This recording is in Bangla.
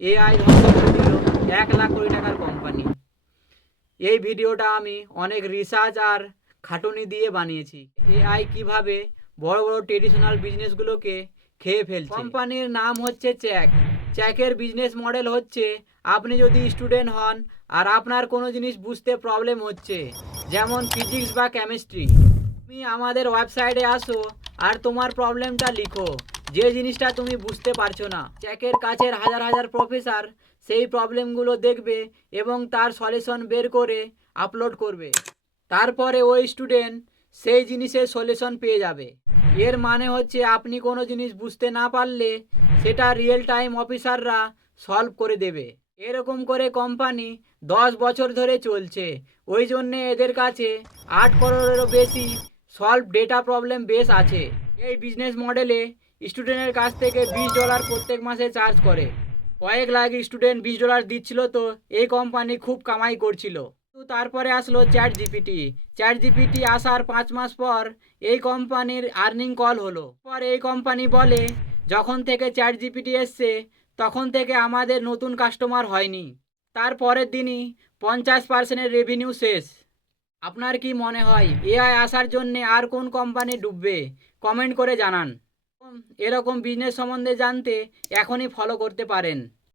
এআই ধ্বংস করে দিল 1,00,000 কোটি টাকার কোম্পানি। এই ভিডিওটা আমি অনেক রিসার্চ আর খাটুনি দিয়ে বানিয়েছি। এআই কিভাবে বড় বড় ট্রেডিশনাল বিজনেসগুলোকে খেয়ে ফেলছে। কোম্পানির নাম হচ্ছে চ্যাক। চ্যাকের বিজনেস মডেল হচ্ছে, আপনি যদি স্টুডেন্ট হন আর আপনার কোনো জিনিস বুঝতে প্রবলেম হচ্ছে, যেমন ফিজিক্স বা কেমিস্ট্রি, তুমি আমাদের ওয়েবসাইটে আসো আর তোমার প্রবলেমটা লিখো, যে জিনিসটা তুমি বুঝতে পারছো না। চ্যাকের কাছের হাজার হাজার প্রফেসর সেই প্রবলেমগুলো দেখবে এবং তার সলিউশন বের করে আপলোড করবে। তারপরে ওই স্টুডেন্ট সেই জিনিসের সলিউশন পেয়ে যাবে। এর মানে হচ্ছে আপনি কোনো জিনিস বুঝতে না পারলে সেটা রিয়েল টাইম অফিসাররা সলভ করে দেবে। এরকম করে কোম্পানি 10 বছর ধরে চলছে। ওই জন্যে এদের কাছে 8 করোড়েরও বেশি সলভ ডেটা প্রবলেম বেস আছে। এই বিজনেস মডেলে স্টুডেন্টের কাছ থেকে $20 প্রত্যেক মাসে চার্জ করে। কয়েক লাখ স্টুডেন্ট $20 দিচ্ছিল, তো এই কোম্পানি খুব কামাই করছিল। তো তারপরে আসলো চ্যাট জিপিটি আসার 5 মাস পর এই কোম্পানির আর্নিং কল হলো। পর এই কোম্পানি বলে, যখন থেকে চ্যাট জিপিটি এসছে তখন থেকে আমাদের নতুন কাস্টমার হয়নি। তার পরের দিনই 50% রেভিনিউ শেষ। আপনার কি মনে হয় এআই আসার জন্যে আর কোন কোম্পানি ডুববে? কমেন্ট করে জানান। এরকম বিজনেস সম্বন্ধে জানতে এখনই ফলো করতে পারেন।